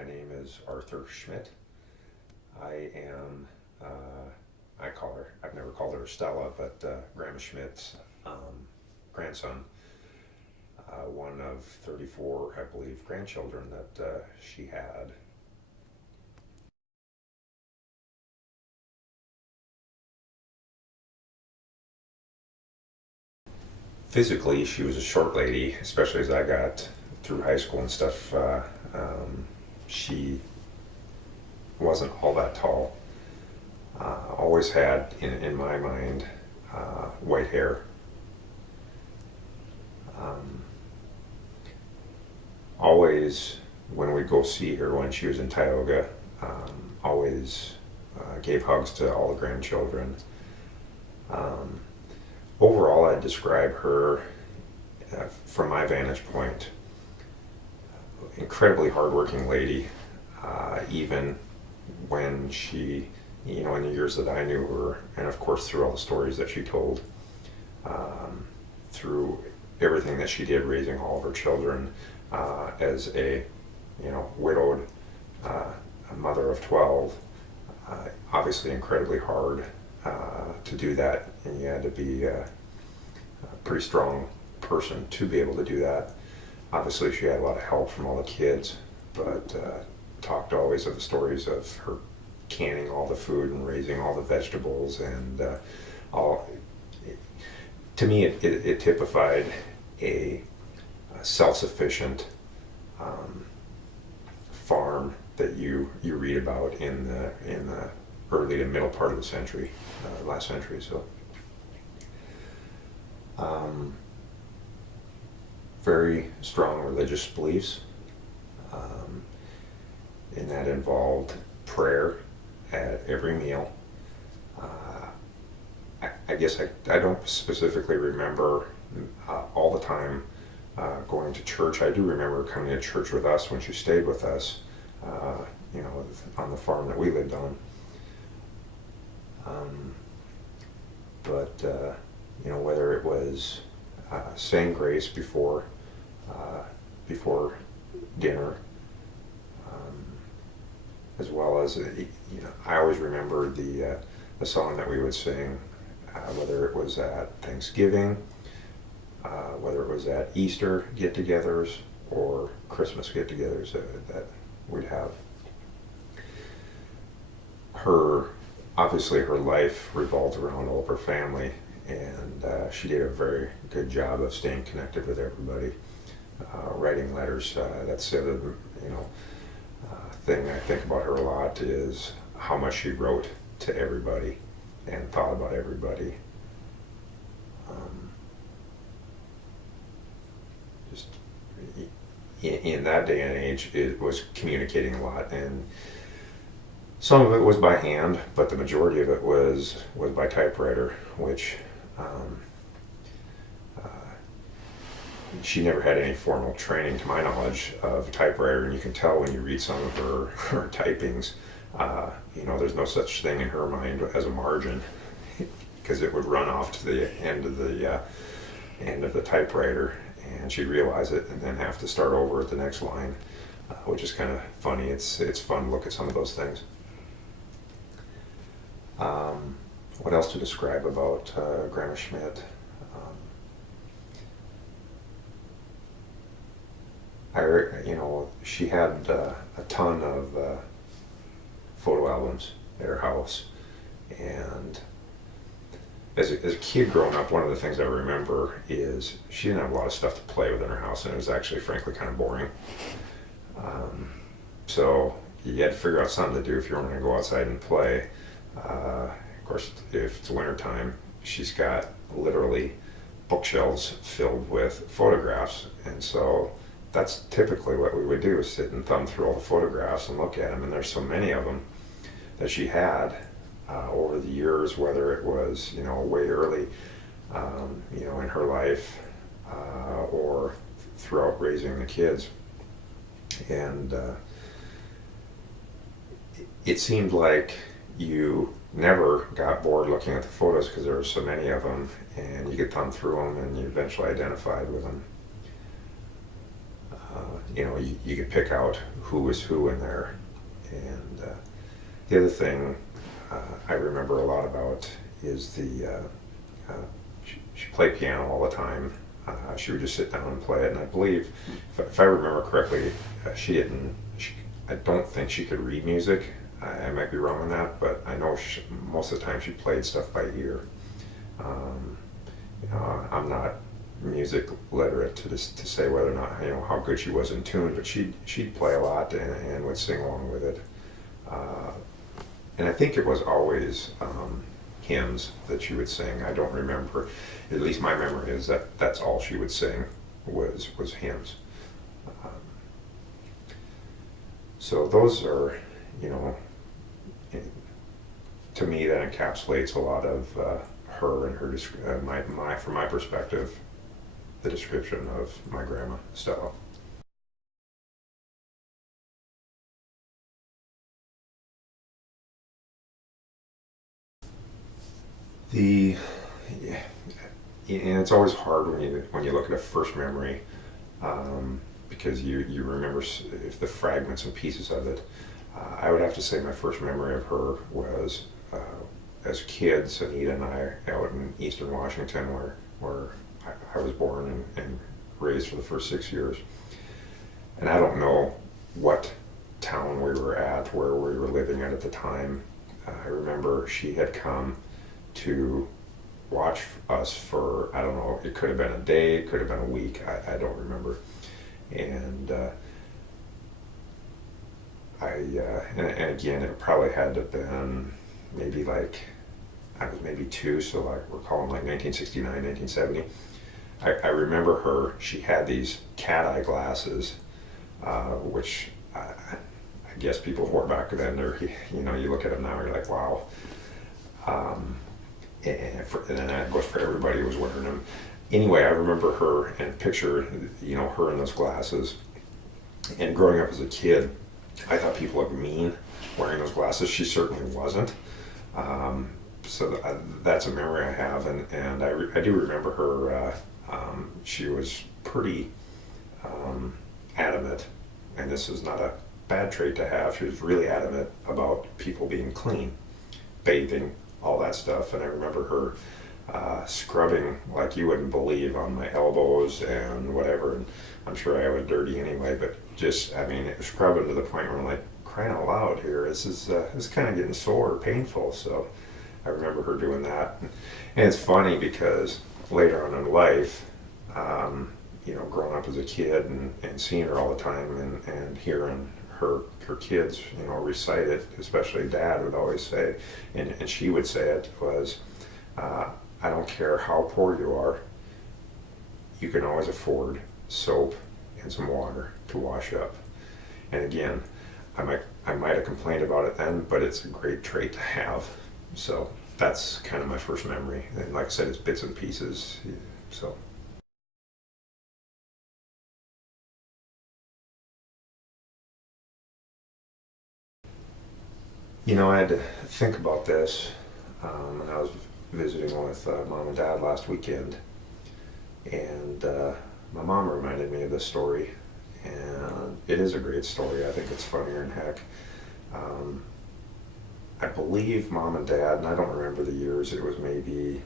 My name is Arthur Schmidt. I am, I've never called her Estella, but Grandma Schmidt's grandson, one of 34, I believe, grandchildren that she had. Physically, she was a short lady, especially as I got through high school and stuff. She wasn't all that tall. Always had, in my mind, white hair. Um, Always, when we'd go see her when she was in Tioga, always gave hugs to all the grandchildren. Um, Overall, I'd describe her, from my vantage point, incredibly hardworking lady. Even when she, in the years that I knew her, and of course through all the stories that she told, through everything that she did raising all of her children, as a, widowed a mother of 12, obviously incredibly hard to do that, and you had to be a pretty strong person to be able to do that. Obviously, she had a lot of help from all the kids, but talked always of the stories of her canning all the food and raising all the vegetables, and all. To me, it typified a self-sufficient farm that you read about in the early to middle part of the century, last century. So, very strong religious beliefs, and that involved prayer at every meal. I guess I don't specifically remember all the time going to church. I do remember coming to church with us when she stayed with us, on the farm that we lived on. But whether it was saying grace before dinner, as well as I always remember the song that we would sing, whether it was at Thanksgiving, whether it was at Easter get-togethers or Christmas get-togethers that we'd have. Obviously her life revolved around all of her family, and she did a very good job of staying connected with everybody, writing letters. That's the other, thing I think about her a lot, is how much she wrote to everybody and thought about everybody. Just in that day and age, it was communicating a lot, and some of it was by hand, but the majority of it was by typewriter, which she never had any formal training, to my knowledge, of typewriter, and you can tell when you read some of her typings. There's no such thing in her mind as a margin, because it would run off to the end of the typewriter, and she'd realize it and then have to start over at the next line, which is kind of funny. It's fun to look at some of those things. What else to describe about Grandma Schmidt? She had a ton of photo albums at her house, and as a kid growing up, one of the things I remember is she didn't have a lot of stuff to play with in her house, and it was actually, frankly, kind of boring. So you had to figure out something to do if you were going to go outside and play. Of course, if it's wintertime, she's got literally bookshelves filled with photographs, and so that's typically what we would do, is sit and thumb through all the photographs and look at them, and there's so many of them that she had over the years, whether it was way early in her life, or throughout raising the kids. And it seemed like you never got bored looking at the photos, because there were so many of them, and you could thumb through them and you eventually identified with them. you could pick out who was who in there. And the other thing I remember a lot about is she played piano all the time. She would just sit down and play it, and I believe, if I remember correctly, she didn't. I don't think she could read music. I might be wrong on that, but I know most of the time she played stuff by ear. I'm not music literate to say whether or not how good she was in tune, but she'd play a lot and would sing along with it. And I think it was always hymns that she would sing. I don't remember, at least my memory is that that's all she would sing was hymns. So those are, to me that encapsulates a lot of her and her from my perspective, the description of my grandma Estella. The yeah, and it's always hard when you look at a first memory, because you remember if the fragments and pieces of it. I would have to say my first memory of her was as kids, Anita and I out in Eastern Washington, where I was born and raised for the first 6 years. And I don't know what town we were at, where we were living at the time. I remember she had come to watch us for, I don't know, it could have been a day, it could have been a week, I don't remember. And and again, it probably had to have been maybe like, I was maybe 2, so like we're calling like 1969, 1970. I remember her, she had these cat eye glasses, which I guess people wore back then. You look at them now, you're like, wow. And then that goes for everybody who was wearing them. Anyway, I remember her and picture, her in those glasses. And growing up as a kid, I thought people looked mean wearing those glasses. She certainly wasn't. So that's a memory I have, and I do remember her. She was pretty adamant, and this is not a bad trait to have. She was really adamant about people being clean, bathing, all that stuff. And I remember her scrubbing like you wouldn't believe on my elbows and whatever. And I'm sure I was dirty anyway, but just, it was scrubbing to the point where I'm like, crying out loud here, this is kind of getting sore or painful. So I remember her doing that. And it's funny because later on in life, growing up as a kid and seeing her all the time and hearing her kids, recite it, especially Dad would always say, and she would say it, was, I don't care how poor you are, you can always afford soap and some water to wash up. And again, I might have complained about it then, but it's a great trait to have. So that's kind of my first memory. And like I said, it's bits and pieces. So. I had to think about this when I was visiting with Mom and Dad last weekend. And my mom reminded me of this story. And it is a great story. I think it's funnier than heck. I believe Mom and Dad, and I don't remember the years, it was maybe,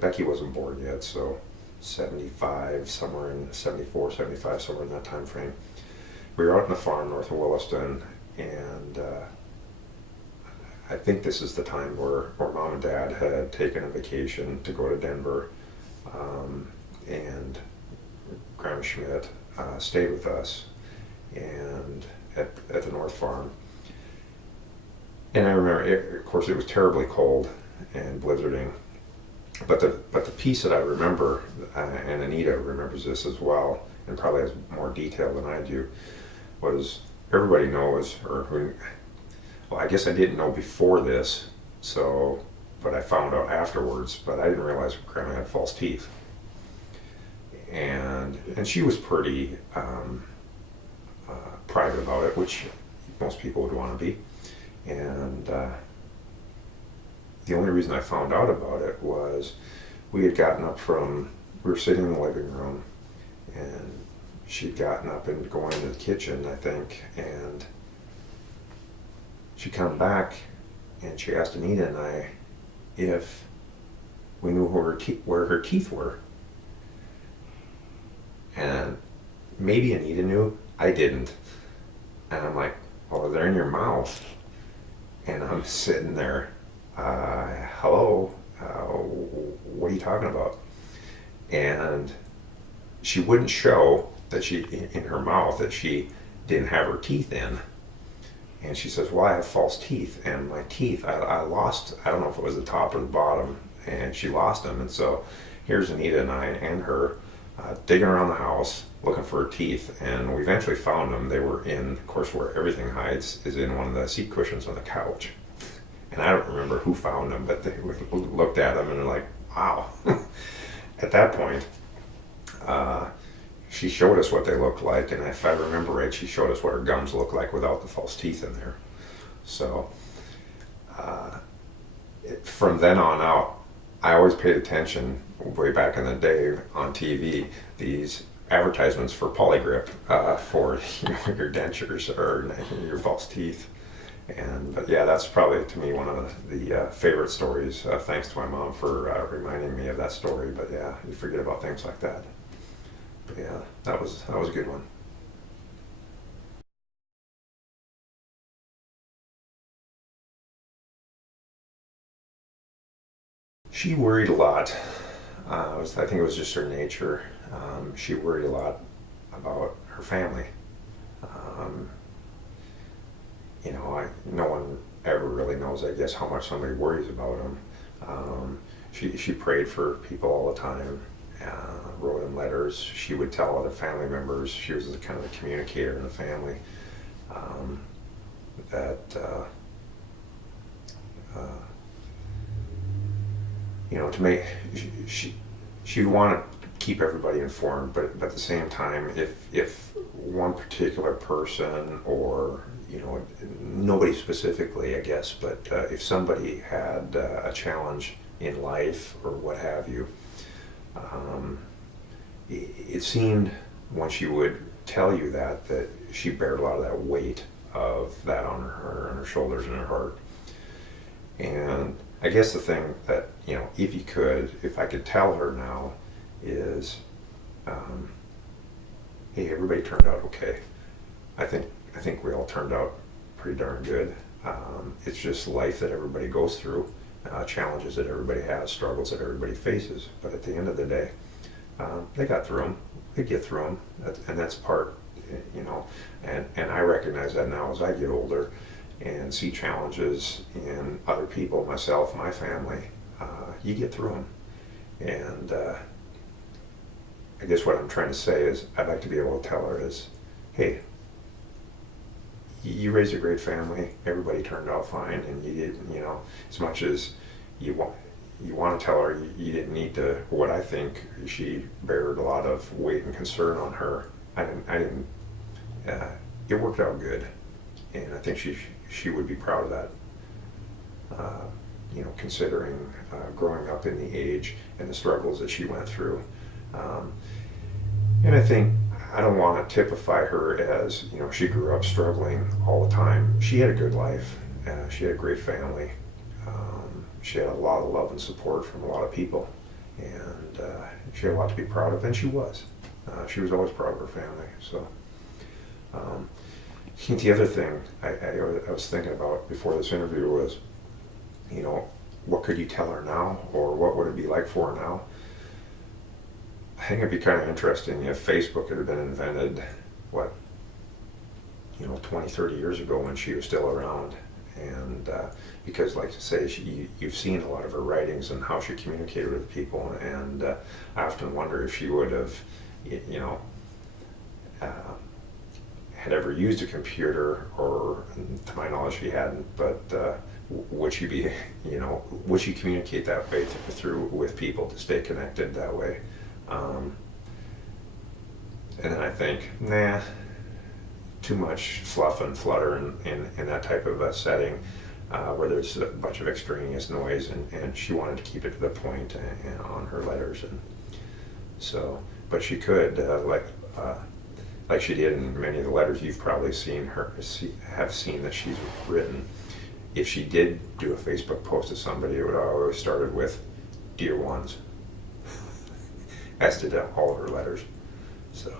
Becky wasn't born yet, so 75, somewhere in 74, 75, somewhere in that time frame. We were out in the farm north of Williston, and I think this is the time where Mom and Dad had taken a vacation to go to Denver, and Grandma Schmidt stayed with us and at the North Farm. And I remember, of course, it was terribly cold and blizzarding. But the piece that I remember, and Anita remembers this as well, and probably has more detail than I do, was everybody knows, well, I guess I didn't know before this, but I found out afterwards, but I didn't realize Grandma had false teeth. And she was pretty private about it, which most people would want to be. And the only reason I found out about it was we had gotten up we were sitting in the living room, and she'd gotten up and going into the kitchen, I think, and she come back and she asked Anita and I if we knew where her teeth were. And maybe Anita knew, I didn't. And I'm like, well, they're in your mouth. And I'm sitting there, hello, what are you talking about? And she wouldn't show that she, in her mouth, that she didn't have her teeth in. And she says, well, I have false teeth, and my teeth, I lost, I don't know if it was the top or the bottom, and she lost them. And so here's Anita and I and her digging around the house looking for her teeth, and we eventually found them. They were in, of course, where everything hides is in one of the seat cushions on the couch. And I don't remember who found them, but they looked at them and they're like, wow. At that point, she showed us what they looked like, and if I remember right, she showed us what her gums looked like without the false teeth in there. So from then on out, I always paid attention, way back in the day on TV, these advertisements for Polygrip, for your dentures or your false teeth. But yeah, that's probably to me one of the favorite stories. Thanks to my mom for reminding me of that story. But yeah, you forget about things like that. But yeah, that was a good one. She worried a lot. I think it was just her nature. She worried a lot about her family. Um, no one ever really knows, I guess, how much somebody worries about them. She prayed for people all the time, wrote them letters. She would tell other family members. She was kind of a communicator in the family. That to make she'd want to keep everybody informed, but at the same time, if one particular person, or nobody specifically, I guess, but if somebody had a challenge in life or what have you, it seemed when she would tell you that she bared a lot of that weight of that on her shoulders and her heart. And I guess the thing that, if I could tell her now is, hey, everybody turned out okay. I think we all turned out pretty darn good. It's just life that everybody goes through, challenges that everybody has, struggles that everybody faces. But at the end of the day, they got through them. They get through them, and that's part, And I recognize that now as I get older and see challenges in other people, myself, my family. You get through them. And I guess what I'm trying to say is, I'd like to be able to tell her is, hey, you raised a great family. Everybody turned out fine, and you did, as much as you want to tell her you didn't need to. What I think, she bared a lot of weight and concern on her. I didn't. It worked out good, and I think she would be proud of that. Considering growing up in the age and the struggles that she went through. And I think I don't want to typify her as, she grew up struggling all the time. She had a good life. She had a great family. She had a lot of love and support from a lot of people. And she had a lot to be proud of, and she was. She was always proud of her family. So the other thing I was thinking about before this interview was, what could you tell her now, or what would it be like for her now? I think it'd be kind of interesting if Facebook had been invented, 20, 30 years ago when she was still around. And because, like I say, you've seen a lot of her writings and how she communicated with people, and I often wonder if she would have, had ever used a computer, or to my knowledge she hadn't, but would she be, would she communicate that way through with people to stay connected that way? And then I think, nah, too much fluff and flutter in that type of a setting, where there's a bunch of extraneous noise, and she wanted to keep it to the point and on her letters. And so, but she could, like she did in many of the letters you've probably have seen that she's written, if she did do a Facebook post to somebody, it would always started with "Dear ones," as did all of her letters. So